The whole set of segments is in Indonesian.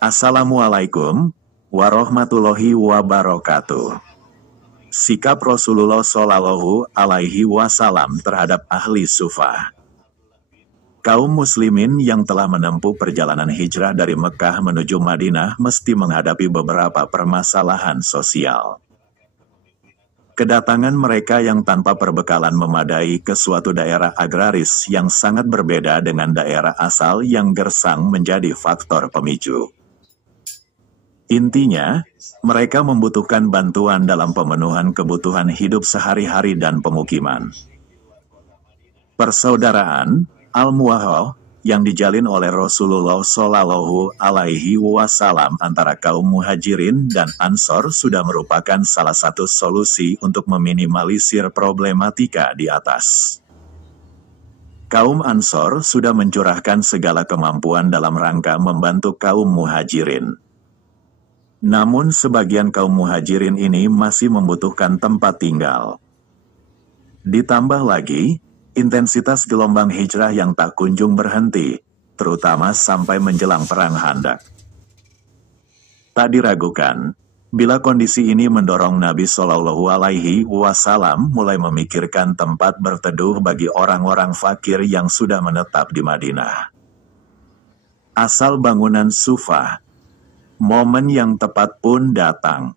Assalamualaikum warahmatullahi wabarakatuh. Sikap Rasulullah Shallallahu Alaihi Wasallam terhadap ahli sufah. Kaum muslimin yang telah menempuh perjalanan hijrah dari Mekah menuju Madinah mesti menghadapi beberapa permasalahan sosial. Kedatangan mereka yang tanpa perbekalan memadai ke suatu daerah agraris yang sangat berbeda dengan daerah asal yang gersang menjadi faktor pemicu. Intinya, mereka membutuhkan bantuan dalam pemenuhan kebutuhan hidup sehari-hari dan pemukiman. Persaudaraan, al-muwahhah, yang dijalin oleh Rasulullah Shallallahu Alaihi Wasallam antara kaum muhajirin dan ansor sudah merupakan salah satu solusi untuk meminimalisir problematika di atas. Kaum ansor sudah mencurahkan segala kemampuan dalam rangka membantu kaum muhajirin. Namun sebagian kaum muhajirin ini masih membutuhkan tempat tinggal. Ditambah lagi, intensitas gelombang hijrah yang tak kunjung berhenti, terutama sampai menjelang perang Khandaq. Tak diragukan, bila kondisi ini mendorong Nabi Shallallahu Alaihi Wasallam mulai memikirkan tempat berteduh bagi orang-orang fakir yang sudah menetap di Madinah. Asal bangunan sufah. Momen yang tepat pun datang.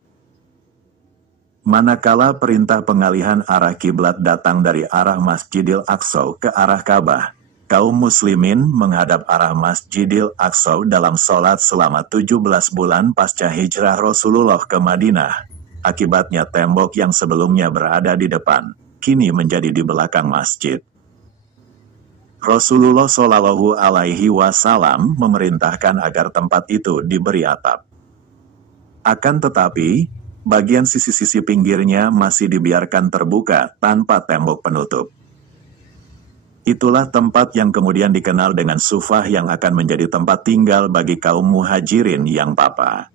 Manakala perintah pengalihan arah kiblat datang dari arah Masjidil Aqsa ke arah Ka'bah, kaum muslimin menghadap arah Masjidil Aqsa dalam sholat selama 17 bulan pasca hijrah Rasulullah ke Madinah. Akibatnya tembok yang sebelumnya berada di depan, kini menjadi di belakang masjid. Rasulullah Shallallahu Alaihi Wasallam memerintahkan agar tempat itu diberi atap. Akan tetapi, bagian sisi-sisi pinggirnya masih dibiarkan terbuka tanpa tembok penutup. Itulah tempat yang kemudian dikenal dengan sufah yang akan menjadi tempat tinggal bagi kaum muhajirin yang papa.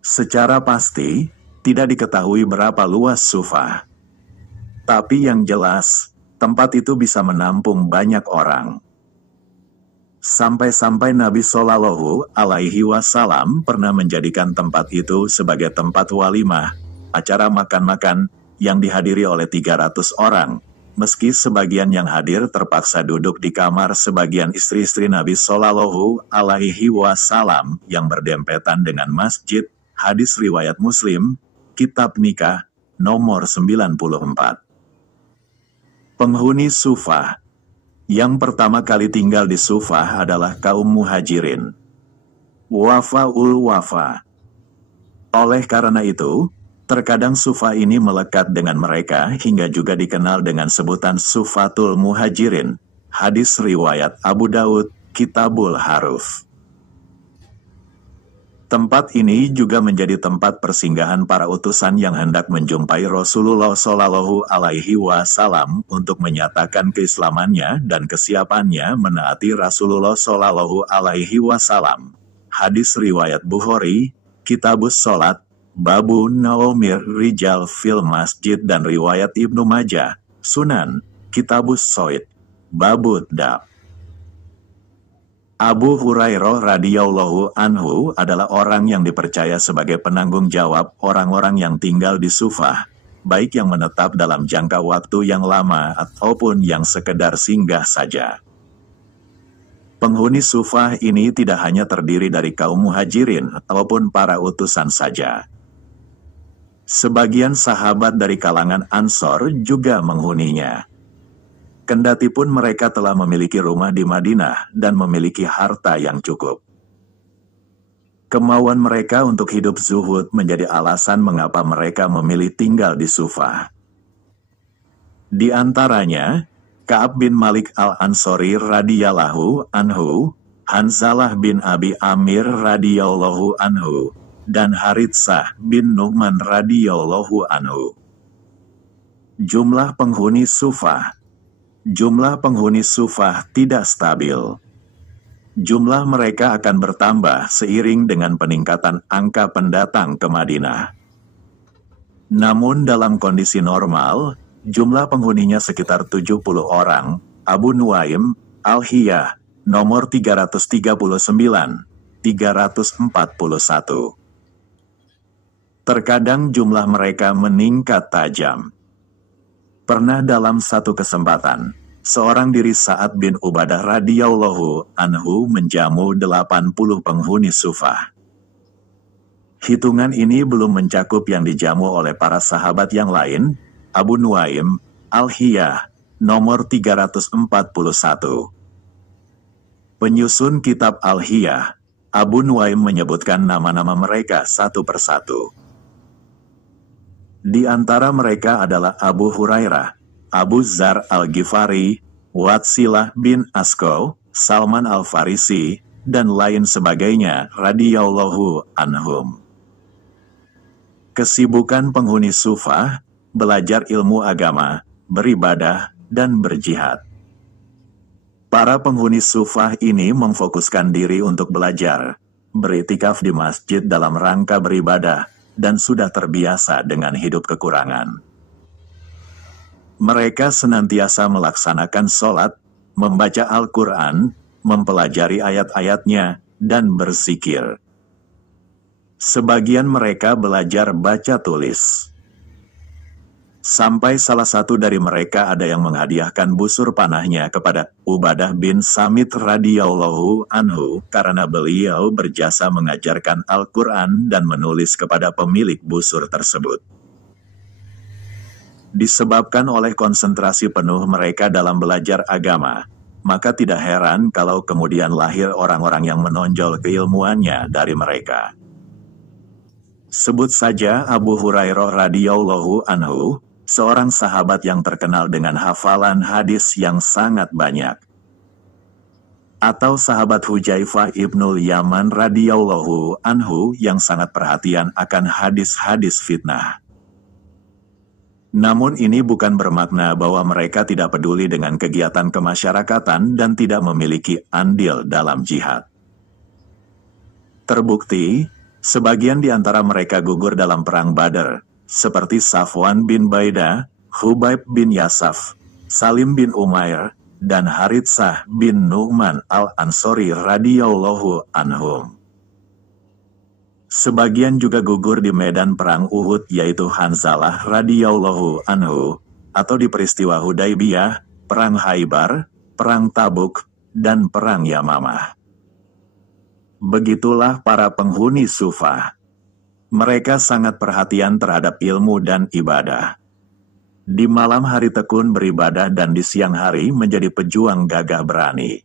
Secara pasti, tidak diketahui berapa luas sufah. Tapi yang jelas, tempat itu bisa menampung banyak orang. Sampai-sampai Nabi Shallallahu Alaihi Wasallam pernah menjadikan tempat itu sebagai tempat walimah, acara makan-makan yang dihadiri oleh 300 orang, meski sebagian yang hadir terpaksa duduk di kamar sebagian istri-istri Nabi Shallallahu Alaihi Wasallam yang berdempetan dengan masjid. Hadis riwayat Muslim, Kitab Nikah, nomor 94. Penghuni sufah. Yang pertama kali tinggal di sufah adalah kaum muhajirin. Wafaul wafa. Oleh karena itu, terkadang sufah ini melekat dengan mereka hingga juga dikenal dengan sebutan sufatul muhajirin. Hadis riwayat Abu Daud, Kitabul Haruf. Tempat ini juga menjadi tempat persinggahan para utusan yang hendak menjumpai Rasulullah Shallallahu Alaihi Wasallam untuk menyatakan keislamannya dan kesiapannya menaati Rasulullah Shallallahu Alaihi Wasallam. Hadis riwayat Bukhari, Kitabus Sholat, Babu Naomir Rijal fil Masjid dan riwayat Ibnu Majah, Sunan, Kitabus Soid, Babu Dab. Abu Hurairah radhiyallahu anhu adalah orang yang dipercaya sebagai penanggung jawab orang-orang yang tinggal di sufah, baik yang menetap dalam jangka waktu yang lama ataupun yang sekedar singgah saja. Penghuni sufah ini tidak hanya terdiri dari kaum muhajirin ataupun para utusan saja. Sebagian sahabat dari kalangan ansor juga menghuninya. Kendatipun mereka telah memiliki rumah di Madinah dan memiliki harta yang cukup. Kemauan mereka untuk hidup zuhud menjadi alasan mengapa mereka memilih tinggal di sufah. Di antaranya, Ka'ab bin Malik al-Ansori radhiyallahu anhu, Hanzalah bin Abi Amir radhiyallahu anhu, dan Haritsah bin Nu'man radhiyallahu anhu. Jumlah penghuni sufah. Jumlah penghuni sufah tidak stabil. Jumlah mereka akan bertambah seiring dengan peningkatan angka pendatang ke Madinah. Namun dalam kondisi normal, jumlah penghuninya sekitar 70 orang. Abu Nuaim, Al-Hiyah, nomor 339. 341. Terkadang jumlah mereka meningkat tajam. Pernah dalam satu kesempatan, seorang diri Sa'ad bin Ubadah radhiyallahu anhu menjamu 80 penghuni Sufah. Hitungan ini belum mencakup yang dijamu oleh para sahabat yang lain. Abu Nuaim, Al-Hiyah, nomor 341. Penyusun kitab Al-Hiyah, Abu Nuaim menyebutkan nama-nama mereka satu persatu. Di antara mereka adalah Abu Hurairah, Abu Dzar Al-Ghifari, Watsilah bin Asqaw, Salman Al-Farisi, dan lain sebagainya radhiyallahu anhum. Kesibukan penghuni Sufah, belajar ilmu agama, beribadah, dan berjihad. Para penghuni Sufah ini memfokuskan diri untuk belajar, beriktikaf di masjid dalam rangka beribadah, dan sudah terbiasa dengan hidup kekurangan. Mereka senantiasa melaksanakan sholat, membaca Al-Quran, mempelajari ayat-ayatnya, dan berzikir. Sebagian mereka belajar baca tulis. Sampai salah satu dari mereka ada yang menghadiahkan busur panahnya kepada Ubadah bin Samit radhiyallahu anhu karena beliau berjasa mengajarkan Al-Quran dan menulis kepada pemilik busur tersebut. Disebabkan oleh konsentrasi penuh mereka dalam belajar agama, maka tidak heran kalau kemudian lahir orang-orang yang menonjol keilmuannya dari mereka. Sebut saja Abu Hurairah radhiyallahu anhu, seorang sahabat yang terkenal dengan hafalan hadis yang sangat banyak. Atau sahabat Hujaifah ibnul Yaman radhiyallahu anhu yang sangat perhatian akan hadis-hadis fitnah. Namun ini bukan bermakna bahwa mereka tidak peduli dengan kegiatan kemasyarakatan dan tidak memiliki andil dalam jihad. Terbukti, sebagian di antara mereka gugur dalam perang Badar, seperti Safwan bin Baidah, Hubaib bin Yasaf, Salim bin Umair, dan Haritsah bin Nu'man al-Ansori radhiyallahu anhum. Sebagian juga gugur di medan perang Uhud yaitu Hanzalah radhiyallahu anhu, atau di peristiwa Hudaybiyah, perang Khaybar, perang Tabuk, dan perang Yamamah. Begitulah para penghuni Sufah. Mereka sangat perhatian terhadap ilmu dan ibadah. Di malam hari tekun beribadah dan di siang hari menjadi pejuang gagah berani.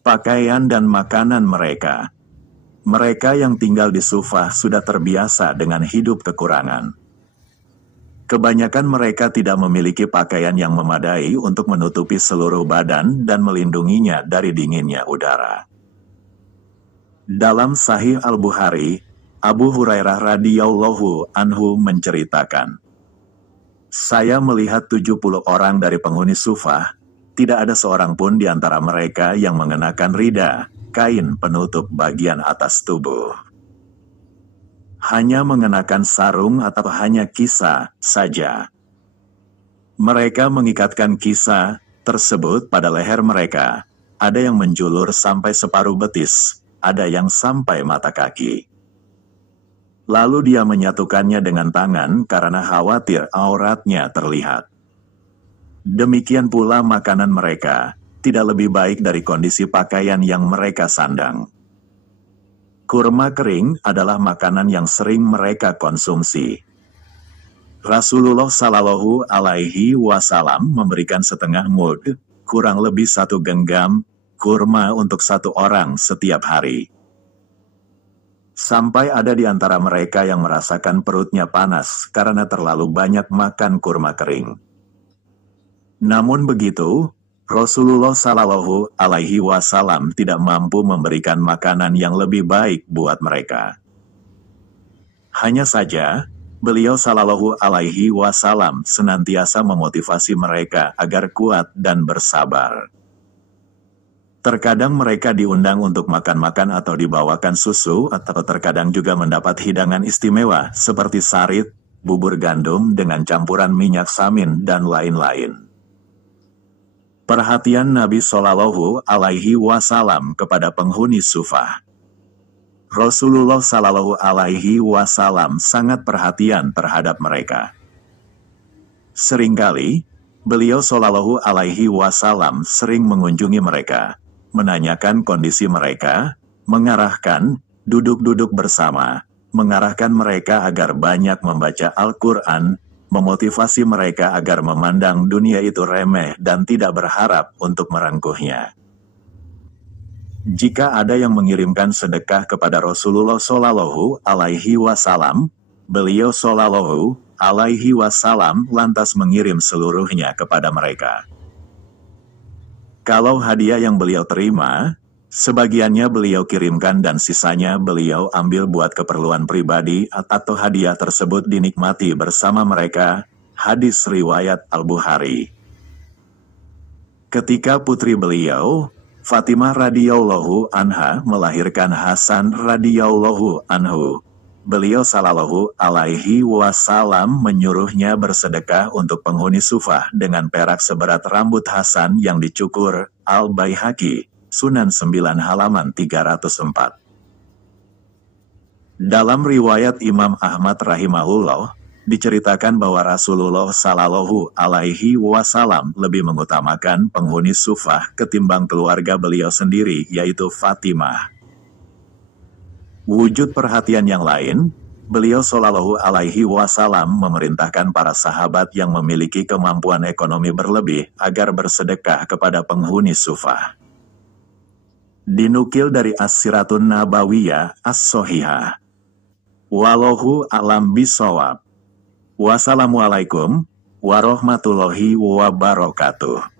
Pakaian dan makanan mereka. Mereka yang tinggal di Sufah sudah terbiasa dengan hidup kekurangan. Kebanyakan mereka tidak memiliki pakaian yang memadai untuk menutupi seluruh badan dan melindunginya dari dinginnya udara. Dalam Sahih Al-Bukhari, Abu Hurairah radhiyallahu anhu menceritakan, "Saya melihat 70 orang dari penghuni Sufah, tidak ada seorang pun di antara mereka yang mengenakan rida, kain penutup bagian atas tubuh. Hanya mengenakan sarung atau hanya kisah saja. Mereka mengikatkan kisah tersebut pada leher mereka, ada yang menjulur sampai separuh betis, ada yang sampai mata kaki. Lalu dia menyatukannya dengan tangan karena khawatir auratnya terlihat. Demikian pula makanan mereka, tidak lebih baik dari kondisi pakaian yang mereka sandang. Kurma kering adalah makanan yang sering mereka konsumsi. Rasulullah Shallallahu Alaihi Wasallam memberikan setengah mud, kurang lebih 1 genggam, kurma untuk 1 orang setiap hari. Sampai ada di antara mereka yang merasakan perutnya panas karena terlalu banyak makan kurma kering. Namun begitu, Rasulullah Shallallahu Alaihi Wasallam tidak mampu memberikan makanan yang lebih baik buat mereka. Hanya saja, beliau Shallallahu Alaihi Wasallam senantiasa memotivasi mereka agar kuat dan bersabar. Terkadang mereka diundang untuk makan-makan atau dibawakan susu, atau terkadang juga mendapat hidangan istimewa seperti sarit, bubur gandum dengan campuran minyak samin, dan lain-lain. Perhatian Nabi Shallallahu Alaihi Wasallam kepada penghuni Sufah. Rasulullah Shallallahu Alaihi Wasallam sangat perhatian terhadap mereka. Seringkali, beliau Shallallahu Alaihi Wasallam sering mengunjungi mereka, menanyakan kondisi mereka, mengarahkan, duduk-duduk bersama, mengarahkan mereka agar banyak membaca Al-Quran, memotivasi mereka agar memandang dunia itu remeh dan tidak berharap untuk merengkuhnya. Jika ada yang mengirimkan sedekah kepada Rasulullah Shallallahu Alaihi Wasallam, beliau Shallallahu Alaihi Wasallam lantas mengirim seluruhnya kepada mereka. Kalau hadiah yang beliau terima, sebagiannya beliau kirimkan dan sisanya beliau ambil buat keperluan pribadi atau hadiah tersebut dinikmati bersama mereka. Hadis riwayat Al-Bukhari. Ketika putri beliau, Fatimah radhiyallahu anha melahirkan Hasan radhiyallahu anhu, beliau Shallallahu Alaihi Wasallam menyuruhnya bersedekah untuk penghuni Sufah dengan perak seberat rambut Hasan yang dicukur. Al-Baihaqi, Sunan 9 halaman 304. Dalam riwayat Imam Ahmad rahimahullah, diceritakan bahwa Rasulullah Shallallahu Alaihi Wasallam lebih mengutamakan penghuni Sufah ketimbang keluarga beliau sendiri, yaitu Fatimah. Wujud perhatian yang lain, beliau Shallallahu Alaihi Wasallam memerintahkan para sahabat yang memiliki kemampuan ekonomi berlebih agar bersedekah kepada penghuni Sufah. Dinukil dari As-Siratun Nabawiyah As-Sohihah. Wallahu a'lam bishawab. Wassalamualaikum warahmatullahi wabarakatuh.